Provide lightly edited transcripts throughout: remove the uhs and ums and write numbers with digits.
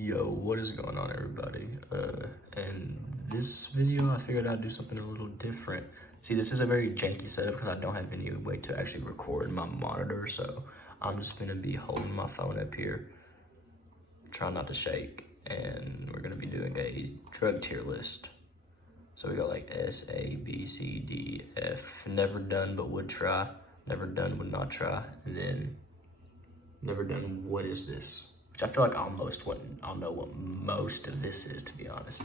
Yo, what is going on, everybody? In this video, I figured I'd do something a little different. See, this is a very janky setup because I don't have any way to actually record my monitor, so I'm just gonna be holding my phone up here, trying not to shake, and we're gonna be doing a drug tier list. So we got like S, A, B, C, D, F, never done but would try, never done would not try, and then never done what is this? Which I feel like I'll know what most of this is, to be honest.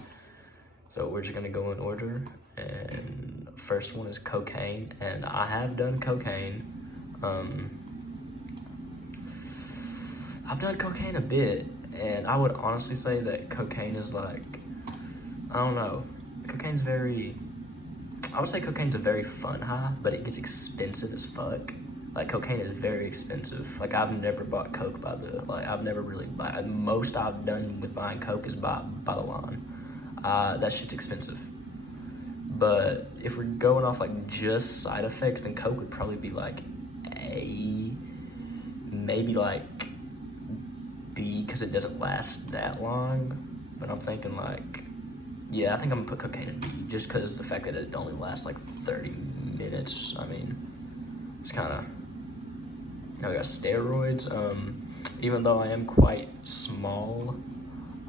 So we're just gonna go in order, and first one is cocaine, and I have done cocaine. I've done cocaine a bit, and I would honestly say that cocaine is like, I don't know, I would say cocaine's a very fun high, but it gets expensive as fuck. Like, cocaine is very expensive. Like, I've never bought coke I've never really bought, most I've done with buying coke is by the line. That shit's expensive. But if we're going off like just side effects, then coke would probably be like A, maybe like B, because it doesn't last that long. But I'm thinking like, yeah, I think I'm gonna put cocaine in B, just because of the fact that it only lasts like 30 minutes. I mean, it's kind of, I got steroids. Even though I am quite small,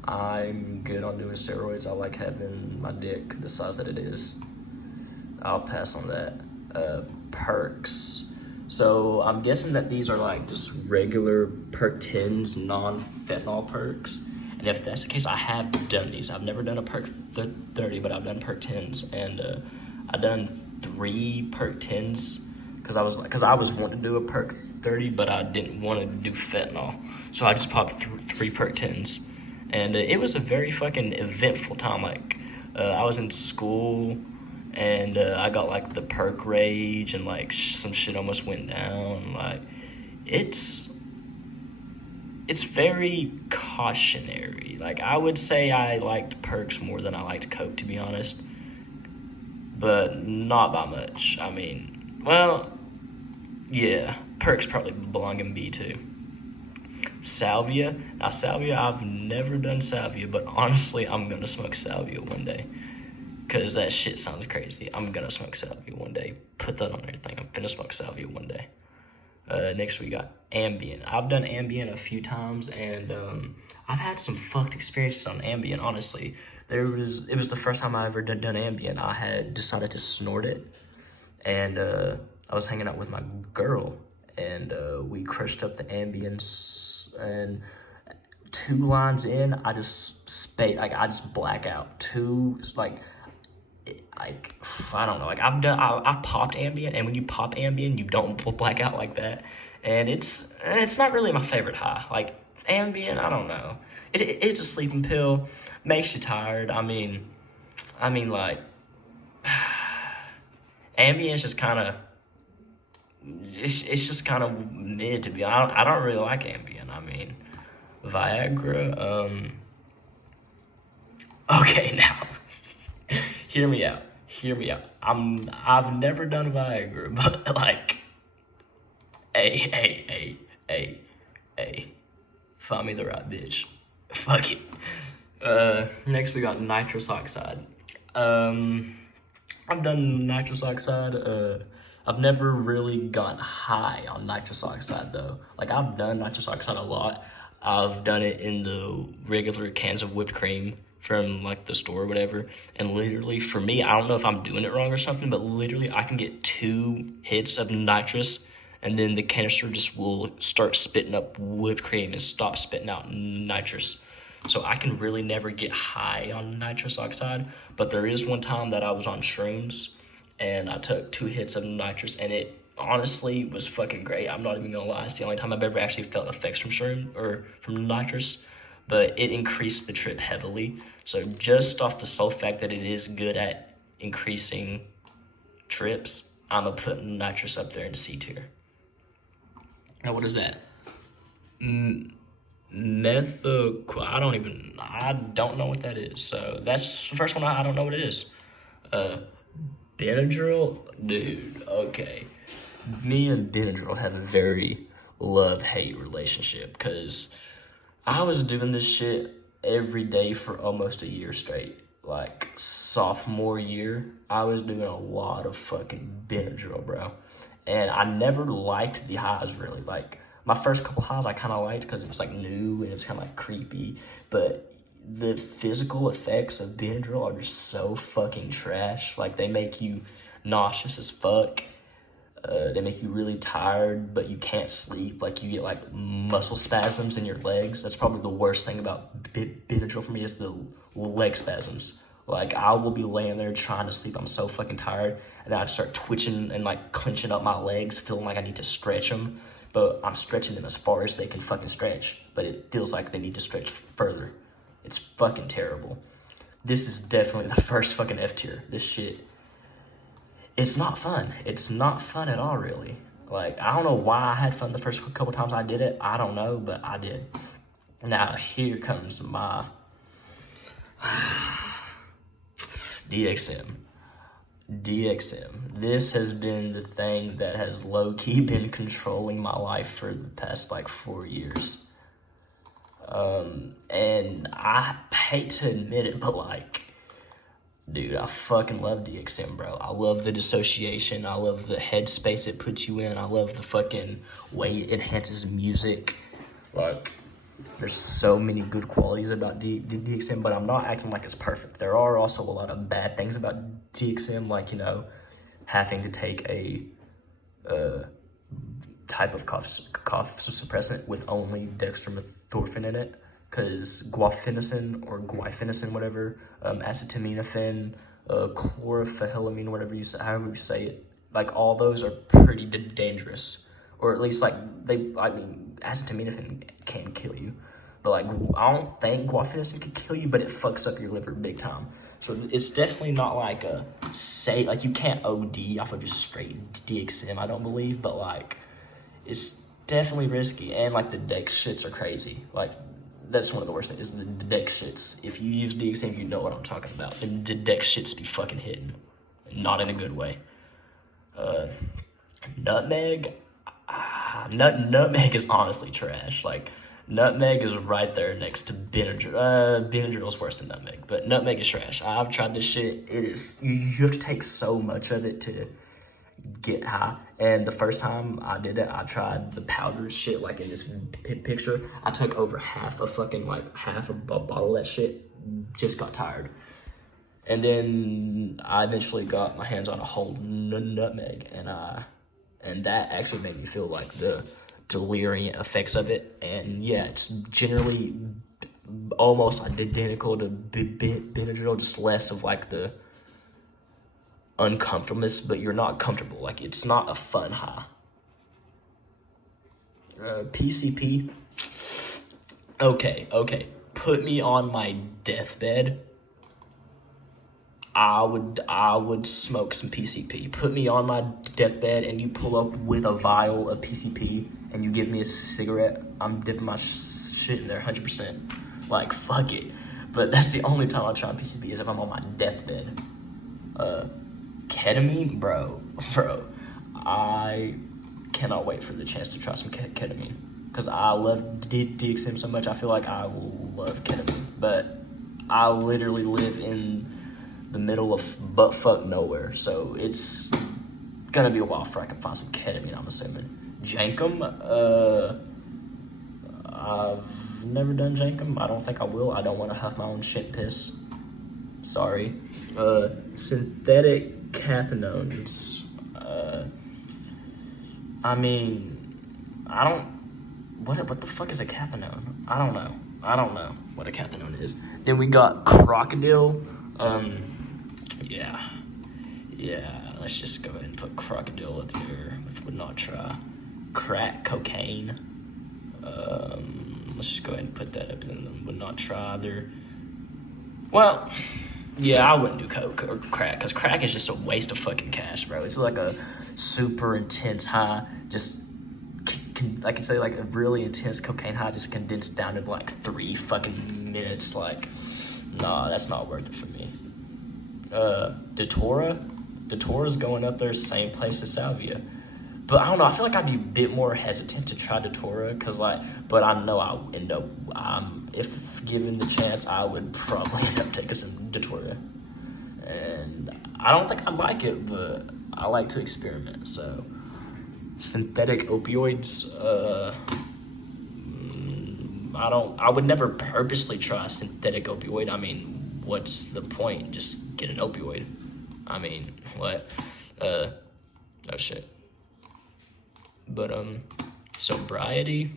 I'm good on doing steroids. I like having my dick the size that it is. I'll pass on that. Perks. So I'm guessing that these are like just regular perk 10s, non-fentanyl perks. And if that's the case, I have done these. I've never done a perk 30, but I've done perk 10s. And I've done 3 perk 10s because I was wanting to do a perk 30, but I didn't want to do fentanyl. So I just popped 3 perk 10s. And it was a very fucking eventful time. Like, I was in school, and I got like the perk rage, and like some shit almost went down. Like, it's very cautionary. Like, I would say I liked perks more than I liked coke, to be honest, but not by much. I mean, well, yeah, perks probably belong in B too. Salvia. Now, salvia, I've never done salvia, but honestly, I'm gonna smoke salvia one day, because that shit sounds crazy. I'm gonna smoke salvia one day. Put that on everything. I'm gonna smoke salvia one day. Next we got Ambien. I've done Ambien a few times, and I've had some fucked experiences on Ambien, honestly. It was the first time I ever done Ambien. I had decided to snort it, and I was hanging out with my girl, and we crushed up the Ambiens, and 2 lines in, I just I just black out. I don't know, like I've popped Ambien, and when you pop Ambien, you don't black out like that, and it's not really my favorite high. Like, Ambien, I don't know, it's a sleeping pill, makes you tired. I mean like, Ambien is just kind of, it's just kind of mid, to be honest. I don't really like Ambien. I mean, Viagra, okay, now, hear me out. I've never done Viagra, but like, hey, find me the right bitch. Fuck it. Next we got nitrous oxide. I've done nitrous oxide. I've never really gotten high on nitrous oxide though. Like, I've done nitrous oxide a lot. I've done it in the regular cans of whipped cream from like the store or whatever, and literally, for me, I don't know if I'm doing it wrong or something, but literally I can get 2 hits of nitrous, and then the canister just will start spitting up whipped cream and stop spitting out nitrous. So I can really never get high on nitrous oxide. But there is one time that I was on shrooms, and I took 2 hits of nitrous, and it honestly was fucking great. I'm not even gonna lie, it's the only time I've ever actually felt effects from from nitrous, but it increased the trip heavily. So just off the sole fact that it is good at increasing trips, I'm gonna put nitrous up there in C tier. Now, what is that? I don't know what that is. So that's the first one. I don't know what it is. Benadryl, dude. Okay, me and Benadryl have a very love-hate relationship, because I was doing this shit every day for almost a year straight. Like, sophomore year, I was doing a lot of fucking Benadryl, bro. And I never liked the highs, really. Like, my first couple highs I kind of liked because it was, like, new and it was kind of, like, creepy. But the physical effects of Benadryl are just so fucking trash. Like, they make you nauseous as fuck. They make you really tired, but you can't sleep. Like, you get, like, muscle spasms in your legs. That's probably the worst thing about Benadryl for me is the leg spasms. Like, I will be laying there trying to sleep. I'm so fucking tired. And then I'd start twitching and, like, clenching up my legs, feeling like I need to stretch them. But I'm stretching them as far as they can fucking stretch. But it feels like they need to stretch further. It's fucking terrible. This is definitely the first fucking F tier. This shit. It's not fun. It's not fun at all, really. Like, I don't know why I had fun the first couple times I did it. I don't know, but I did. Now, here comes my DXM. DXM. This has been the thing that has low-key been controlling my life for the past, like, 4 years. And I hate to admit it, but, like, dude, I fucking love DXM, bro. I love the dissociation. I love the headspace it puts you in. I love the fucking way it enhances music. Like, there's so many good qualities about DXM, but I'm not acting like it's perfect. There are also a lot of bad things about DXM, like, you know, having to take a type of cough suppressant with only dextromethorphan in it. Because guaifenesin or guaifenesin, whatever, acetaminophen, chlorophylamine, whatever you say, however you say it, like, all those are pretty dangerous. Or at least, like, acetaminophen can kill you. But, like, I don't think guaifenesin can kill you, but it fucks up your liver big time. So it's definitely not like like, you can't OD off of just straight DXM, I don't believe, but, like, it's definitely risky. And, like, the dex shits are crazy. Like, that's one of the worst things, is the dex shits. If you use DXM, you know what I'm talking about. The dex shits be fucking hidden. Not in a good way. Nutmeg. Nutmeg is honestly trash. Like, nutmeg is right there next to Benadryl. Benadryl is worse than nutmeg, but nutmeg is trash. I've tried this shit. It is, you have to take so much of it to get high. And the first time I did it, I tried the powder shit, like in this picture. I took over half a bottle of that shit, just got tired. And then I eventually got my hands on a whole nutmeg, and that actually made me feel like the delirium effects of it. And yeah, it's generally almost identical to Benadryl, just less of like the uncomfortableness, but you're not comfortable. Like, it's not a fun high. PCP. Okay. Put me on my deathbed. I would smoke some PCP. Put me on my deathbed and you pull up with a vial of PCP and you give me a cigarette. I'm dipping my shit in there 100%. Like, fuck it. But that's the only time I try PCP is if I'm on my deathbed. Ketamine, bro, I cannot wait for the chance to try some ketamine, because I love DXM so much. I feel like I will love ketamine, but I literally live in the middle of buttfuck nowhere, so it's gonna be a while before I can find some ketamine, I'm assuming. Jankum, I've never done Jankum. I don't think I will. I don't want to huff my own shit piss. Sorry. Synthetic cathinones. I mean, what the fuck is a cathinone? I don't know what a cathinone is. Then we got crocodile. Yeah, let's just go ahead and put crocodile up here. Would not try. Crack cocaine. Let's just go ahead and put that up and would not try either. Well, yeah, I wouldn't do coke or crack, because crack is just a waste of fucking cash, bro. It's like a super intense high, just, I can say, like a really intense cocaine high just condensed down to like 3 fucking minutes. Like, nah, that's not worth it for me. Datora's going up there, same place as Salvia. But I don't know, I feel like I'd be a bit more hesitant to try Datora, because like, but I know I if given the chance, I would probably end up taking some Detoria. And I don't think I like it, but I like to experiment. So synthetic opioids, I would never purposely try a synthetic opioid. I mean, what's the point? Just get an opioid. I mean, what? No shit. But, sobriety,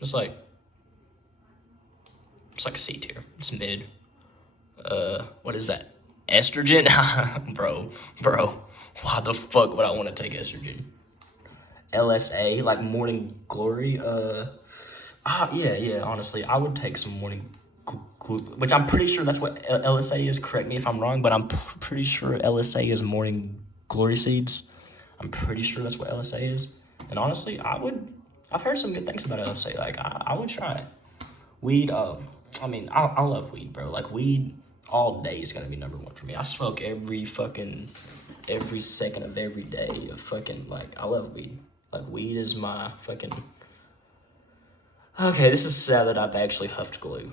it's like C tier. It's mid. What is that? Estrogen? bro, why the fuck would I want to take estrogen? LSA, like morning glory, yeah, honestly, I would take some morning which I'm pretty sure that's what LSA is. Correct me if I'm wrong, but I'm pretty sure LSA is morning glory seeds. I'm pretty sure that's what LSA is. And honestly, I've heard some good things about LSA. Like, I would try it. Weed, I love weed, bro. Like, weed all day is gonna be number one for me. I smoke every second of every day of fucking, like, I love weed. Like, weed is my fucking... Okay, this is sad that I've actually huffed glue.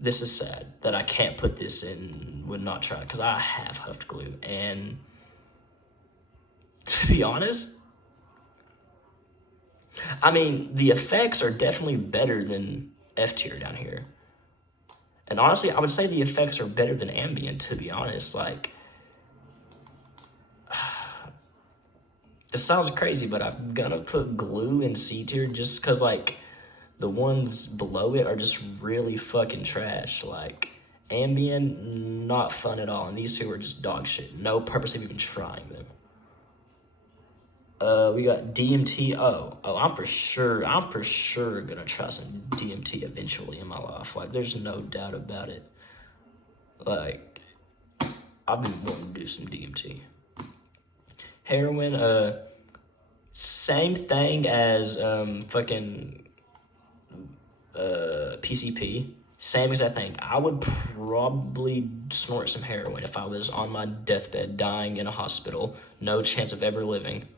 This is sad that I can't put this in, would not try, because I have huffed glue. And to be honest, I mean, the effects are definitely better than F tier down here. And honestly, I would say the effects are better than Ambien, to be honest. Like, this sounds crazy, but I'm gonna put glue in C tier just because, like, the ones below it are just really fucking trash. Like, Ambien, not fun at all. And these two are just dog shit. No purpose of even trying them. We got DMT. I'm for sure gonna try some DMT eventually in my life. Like, there's no doubt about it. Like, I've been wanting to do some DMT. Heroin, same thing as fucking PCP. Same exact thing. I would probably snort some heroin if I was on my deathbed, dying in a hospital, no chance of ever living.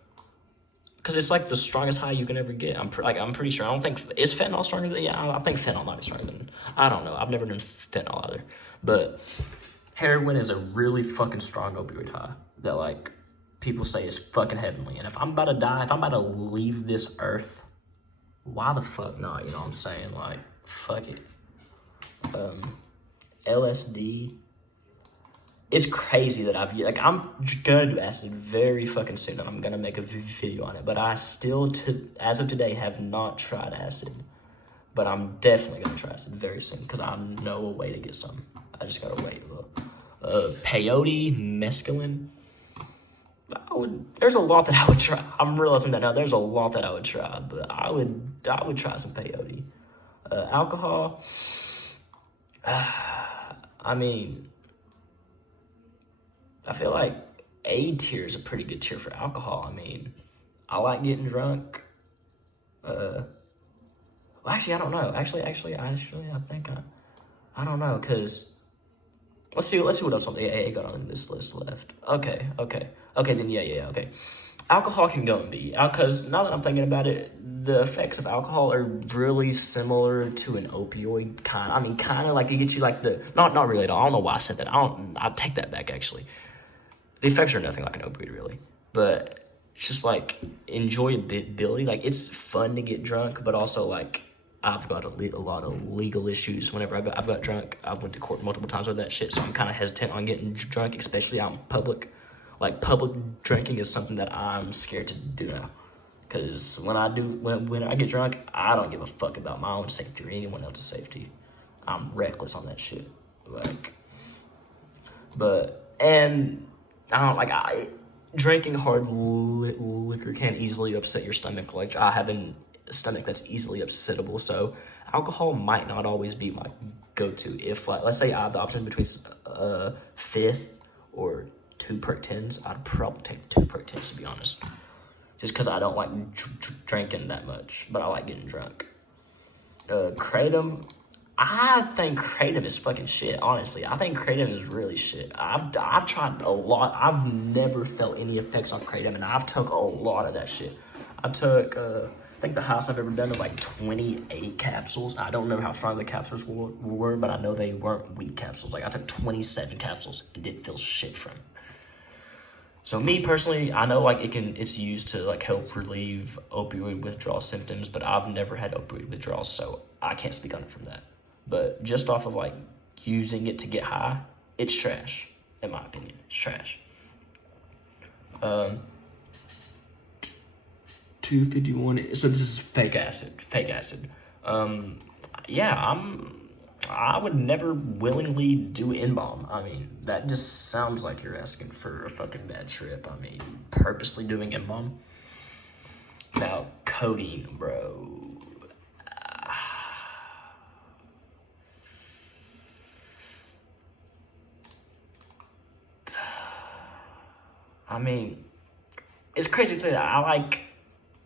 Because it's like the strongest high you can ever get. I'm pretty sure. I don't think, is fentanyl stronger than? Yeah, I think fentanyl might be stronger than. I don't know. I've never done fentanyl either. But heroin is a really fucking strong opioid high that, like, people say is fucking heavenly. And if I'm about to die, if I'm about to leave this earth, why the fuck not? You know what I'm saying? Like, fuck it. LSD. It's crazy that I'm gonna do acid very fucking soon, and I'm gonna make a video on it. But I still, as of today, have not tried acid. But I'm definitely gonna try acid very soon because I know a way to get some. I just gotta wait. Peyote, mescaline. There's a lot that I would try. I'm realizing that now. There's a lot that I would try, but I would try some peyote. Alcohol. I mean, I feel like A tier is a pretty good tier for alcohol. I mean, I like getting drunk. Well, actually, I don't know. Actually, I think I don't know, because let's see what else on the AA got on this list left. Okay, then yeah, okay. Alcohol can go in B, because now that I'm thinking about it, the effects of alcohol are really similar to an opioid kind. I mean, kind of like it gets you like not really at all. I don't know why I said that. I'll take that back, actually. The effects are nothing like an opioid, really. But it's just like enjoyability. Like, it's fun to get drunk, but also, like, I've got a lot of legal issues whenever I've got drunk. I've went to court multiple times with that shit, so I'm kind of hesitant on getting drunk, especially out in public. Like, public drinking is something that I'm scared to do now. Because when I get drunk, I don't give a fuck about my own safety or anyone else's safety. I'm reckless on that shit. Like, drinking hard liquor can easily upset your stomach. Like, I have a stomach that's easily upsettable, so alcohol might not always be my go-to. If, like, let's say I have the option between fifth or 2 perk 10s, I'd probably take 2 perk 10s, to be honest. Just because I don't like drinking that much, but I like getting drunk. Kratom, I think Kratom is fucking shit, honestly. I think Kratom is really shit. I've tried a lot. I've never felt any effects on Kratom, and I've took a lot of that shit. I took think the highest I've ever done was like 28 capsules. I don't remember how strong the capsules were, but I know they weren't weak capsules. Like I took 27 capsules and didn't feel shit from it. So me personally, I know like it's used to like help relieve opioid withdrawal symptoms, but I've never had opioid withdrawals, so I can't speak on it from that. But just off of like using it to get high, it's trash, in my opinion. It's trash. 251. So this is fake acid. Fake acid. Yeah, I would never willingly do N-bomb. I mean, that just sounds like you're asking for a fucking bad trip. I mean, purposely doing N-bomb. Now, codeine, bro. I mean, it's crazy to say that I like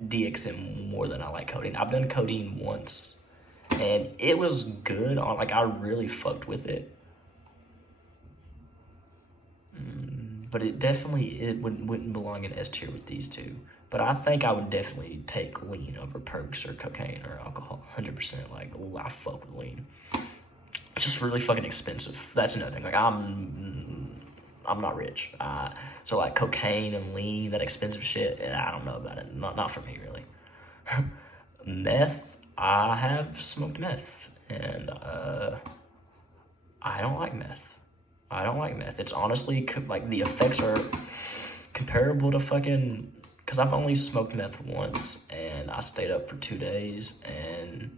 DXM more than I like codeine. I've done codeine once, and it was good. Like, I really fucked with it. But it wouldn't belong in S tier with these two. But I think I would definitely take lean over perks or cocaine or alcohol, 100%. Like, I fuck with lean. It's just really fucking expensive. That's another thing. Like, I'm not rich. So like cocaine and lean, that expensive shit, I don't know about it. Not for me, really. Meth, I have smoked meth, and I don't like meth. I don't like meth. It's honestly, like, the effects are comparable to fucking, because I've only smoked meth once, and I stayed up for 2 days, and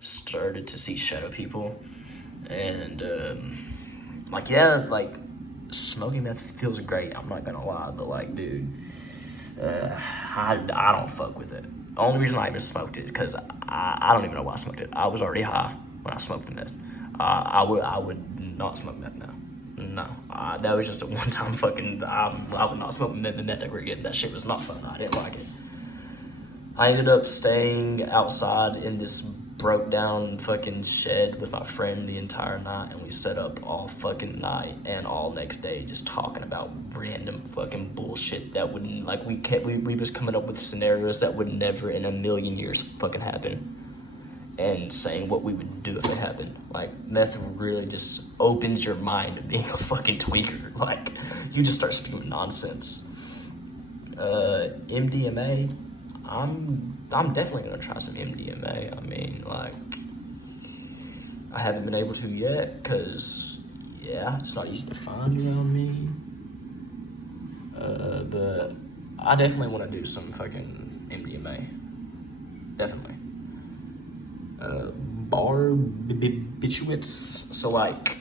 started to see shadow people, and, like, yeah, like, smoking meth feels great, I'm not gonna lie, but like, dude, I don't fuck with it. The only reason I even smoked it, because I don't even know why I smoked it. I was already high when I smoked the meth. I would not smoke meth now. No, that was just a one-time fucking, I would not smoke meth ever again. That shit was not fun. I didn't like it. I ended up staying outside in this broke down fucking shed with my friend the entire night, and we set up all fucking night and all next day just talking about random fucking bullshit that wouldn't, like, we was coming up with scenarios that would never in a million years fucking happen, and saying what we would do if it happened. Like, meth really just opens your mind to being a fucking tweaker. Like, you just start spewing nonsense. MDMA, I'm definitely gonna try some MDMA. I mean, like, I haven't been able to yet, cause yeah, it's not easy to find around me. But I definitely want to do some fucking MDMA. Definitely. Barbiturates, so like,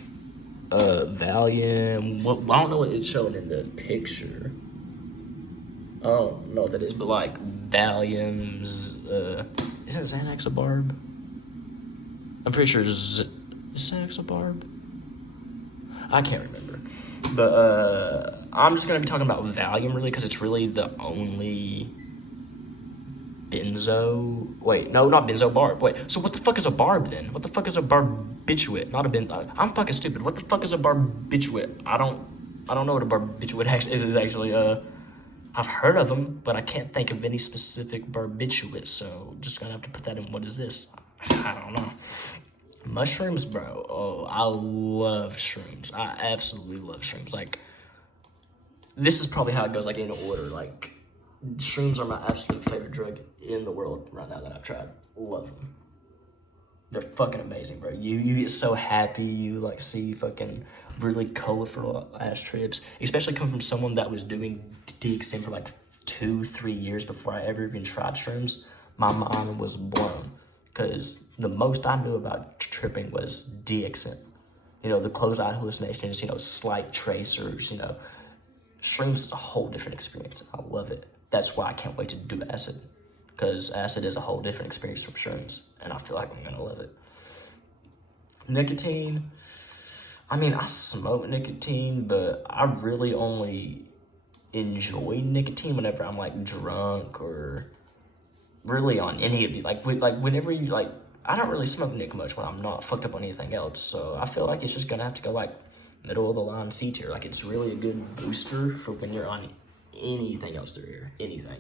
Valium. Well, I don't know what it's showing in the picture. I don't know what that is, but like Valium's, is that Xanax a barb? I'm pretty sure is Xanax a barb? I can't remember. But I'm just gonna be talking about Valium really, because it's really the only benzo. Wait, no, not benzo, barb. Wait, so what the fuck is a barb then? What the fuck is a barbiturate? Not a I'm fucking stupid. What the fuck is a barbiturate? I don't know what a barbiturate actually is. Actually, I've heard of them, but I can't think of any specific barbiturates, so just gonna have to put that in. What is this? I don't know. Mushrooms, bro. Oh, I love shrooms. I absolutely love shrooms. Like, this is probably how it goes, like, in order. Like, shrooms are my absolute favorite drug in the world right now that I've tried. Love them. They're fucking amazing, bro. You get so happy. You, like, see fucking really colorful ass trips, especially coming from someone that was doing DXM for like 2-3 years before I ever even tried shrooms. My mind was blown, because the most I knew about tripping was DXM. You know, the closed eye hallucinations, you know, slight tracers, you know. Shrooms is a whole different experience. I love it. That's why I can't wait to do acid, because acid is a whole different experience from shrooms, and I feel like I'm gonna love it. Nicotine, I mean, I smoke nicotine, but I really only enjoy nicotine whenever I'm like drunk, or really on any of you. Like, whenever you, like, I don't really smoke nic much when I'm not fucked up on anything else. So I feel like it's just gonna have to go like middle of the line C tier. Like, it's really a good booster for when you're on anything else through here. Anything.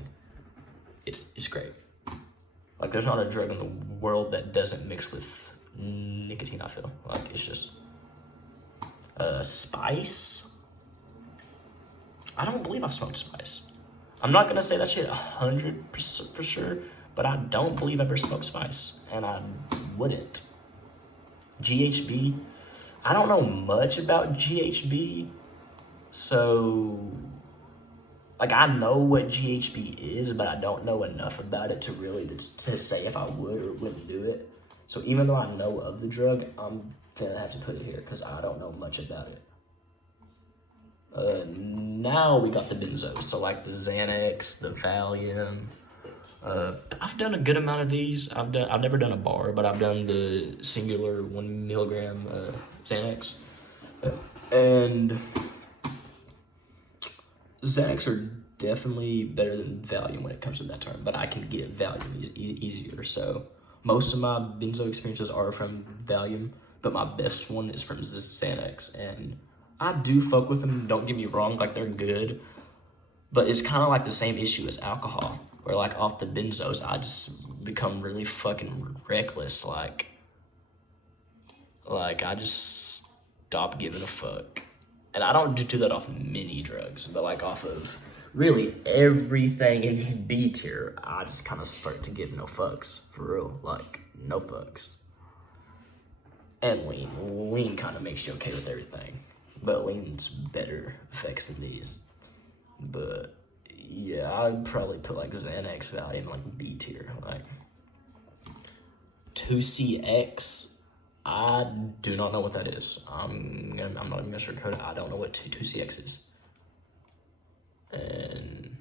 It's great. Like, there's not a drug in the world that doesn't mix with nicotine, I feel. Like, it's just... Spice? I don't believe I've smoked spice. I'm not gonna say that shit 100% for sure, but I don't believe I've ever smoked spice, and I wouldn't. GHB? I don't know much about GHB, so... Like, I know what GHB is, but I don't know enough about it to really to say if I would or wouldn't do it. So even though I know of the drug, I'm gonna have to put it here because I don't know much about it. Now we got the benzos, so like the Xanax, the Valium. I've done a good amount of these. I've never done a bar, but I've done the singular 1 milligram Xanax. And Xanax are definitely better than Valium when it comes to that term, but I can get Valium easier. So most of my benzo experiences are from Valium, but my best one is from Xanax. And I do fuck with them, don't get me wrong, like they're good, but it's kind of like the same issue as alcohol, where like off the benzos, I just become really fucking reckless, like I just stop giving a fuck. And I don't do that off many drugs, but like off of really everything in B tier, I just kind of start to give no fucks, for real, like no fucks. And lean kind of makes you okay with everything. But lean's better effects than these. But yeah, I'd probably put like Xanax Valium like B tier. Like 2CX, I do not know what that is. I'm not even gonna sugarcoat it. I don't know what 2CX is. And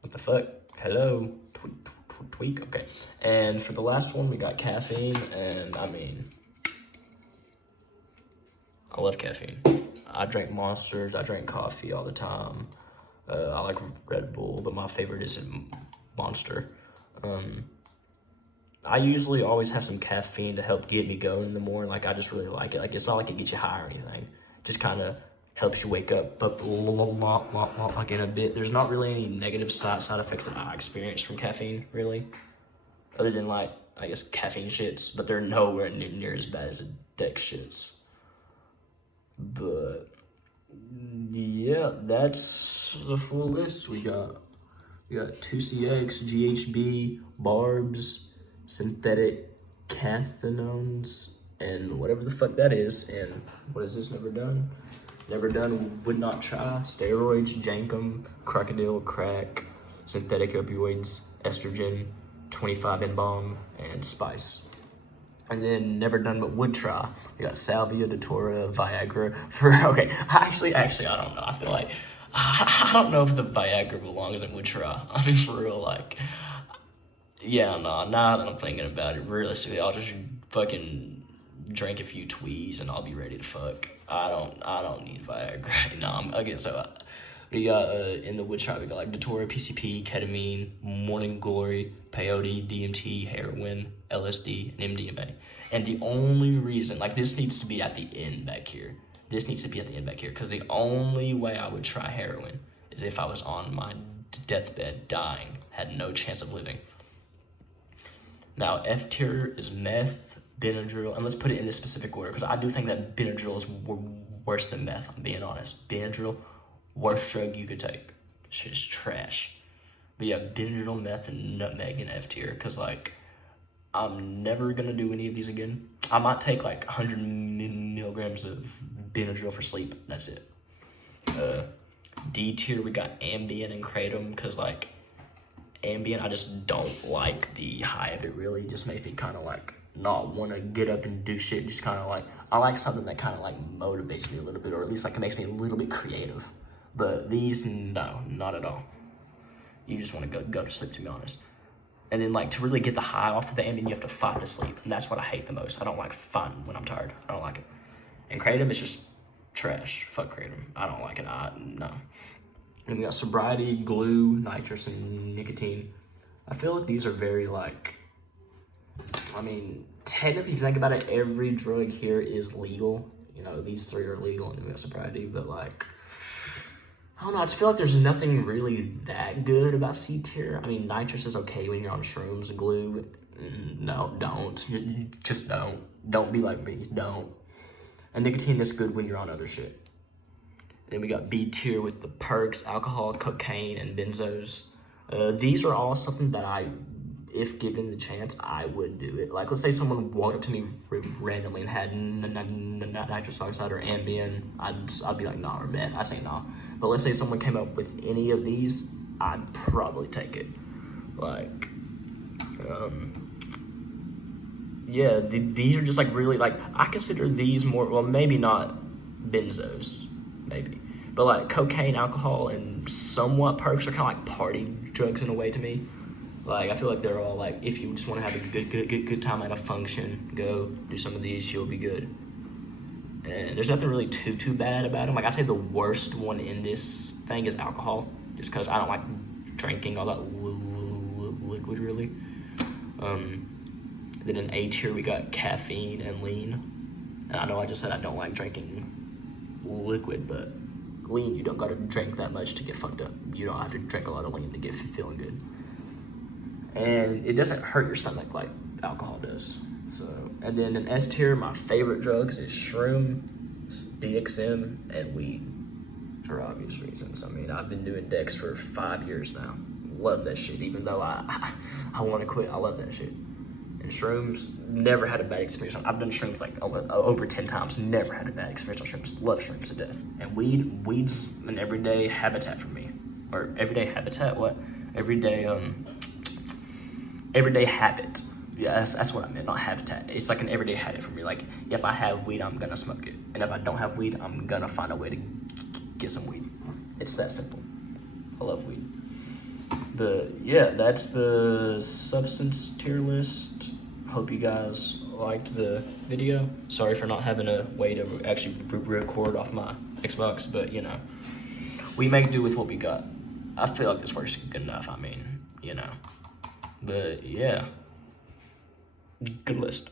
what the fuck? Hello, tweak. Okay. And for the last one, we got caffeine, and I mean, I love caffeine. I drink Monsters, I drink coffee all the time. I like Red Bull, but my favorite is Monster. I usually always have some caffeine to help get me going in the morning. Like, I just really like it. Like, it's not like it gets you high or anything. It just kind of helps you wake up like in a bit. There's not really any negative side effects that I experience from caffeine, really. Other than, like, I guess caffeine shits, but they're nowhere near as bad as the Dex shits. But yeah, that's the full list. We got 2CX, GHB, barbs, synthetic cathinones, and whatever the fuck that is. And what is this? Never done, would not try. Steroids, jankum, crocodile, crack, synthetic opioids, estrogen, 25-N-bomb, and spice. And then never done but would try. We got salvia, datura, Viagra. Okay, actually, I don't know. I feel like, I don't know if the Viagra belongs in would try. I mean, for real, like, yeah, no, now that I'm thinking about it, realistically, I'll just fucking drink a few tweez and I'll be ready to fuck. I don't need Viagra. No, okay, so we got, in the wood try, we got like datura, PCP, ketamine, morning glory, peyote, DMT, heroin, LSD, and MDMA. And the only reason, like, this needs to be at the end back here. Because the only way I would try heroin is if I was on my deathbed, dying, had no chance of living. Now, F tier is meth, Benadryl, and let's put it in this specific order, because I do think that Benadryl is worse than meth, I'm being honest. Benadryl, worst drug you could take. Shit is trash. But yeah, Benadryl, meth, and nutmeg in F tier, because, like, I'm never gonna do any of these again. I might take like 100 milligrams of Benadryl for sleep. That's it. D tier, we got Ambien and Kratom, because, like, Ambien, I just don't like the high of it, really. It just makes me kind of like not want to get up and do shit. Just kind of like, I like something that kind of like motivates me a little bit, or at least like it makes me a little bit creative. But these, no, not at all. You just want to go to sleep, to be honest. And then, like, to really get the high off of the Ambien, you have to fight to sleep. And that's what I hate the most. I don't like fighting when I'm tired. I don't like it. And Kratom is just trash. Fuck Kratom. I don't like it. No. And we got sobriety, glue, nitrous, and nicotine. I feel like these are very, like, I mean, technically, if you think about it, every drug here is legal. You know, these three are legal, and we got sobriety, but, like, I don't know, I just feel like there's nothing really that good about C tier. I mean, nitrous is okay when you're on shrooms. Glue, no, don't. Just don't. Don't be like me, don't. And nicotine is good when you're on other shit. Then we got B tier with the perks, alcohol, cocaine, and benzos. These are all something that if given the chance, I would do it. Like, let's say someone walked up to me randomly and had nitrous oxide or Ambien, I'd be like, nah, or meth. I say nah. But let's say someone came up with any of these, I'd probably take it. Like, yeah, these are just like really, like, I consider these more, well, maybe not benzos, maybe. But like cocaine, alcohol, and somewhat perks are kind of like party drugs in a way to me. Like, I feel like they're all like, if you just want to have a good time at a function, go do some of these, you'll be good. And there's nothing really too bad about them. Like, I'd say the worst one in this thing is alcohol, just because I don't like drinking all that liquid, really. Then in A tier, we got caffeine and lean. And I know I just said I don't like drinking liquid, but lean, you don't gotta drink that much to get fucked up. You don't have to drink a lot of lean to get feeling good. And it doesn't hurt your stomach like alcohol does. So, and then in S tier, my favorite drugs is shroom, BXM, and weed, for obvious reasons. I mean, I've been doing Dex for 5 years now. Love that shit, even though I want to quit. I love that shit. And shrooms, never had a bad experience. I've done shrooms like over 10 times, never had a bad experience on shrooms. Love shrooms to death. And weed's an everyday habitat for me. Or everyday habitat, what? Everyday habit. Yeah, that's what I meant, not habitat. It's like an everyday habit for me. Like, if I have weed, I'm gonna smoke it. And if I don't have weed, I'm gonna find a way to get some weed. It's that simple. I love weed. But yeah, that's the substance tier list. Hope you guys liked the video. Sorry for not having a way to actually record off my Xbox, but you know, we make do with what we got. I feel like this works good enough, I mean, you know. But yeah, good list.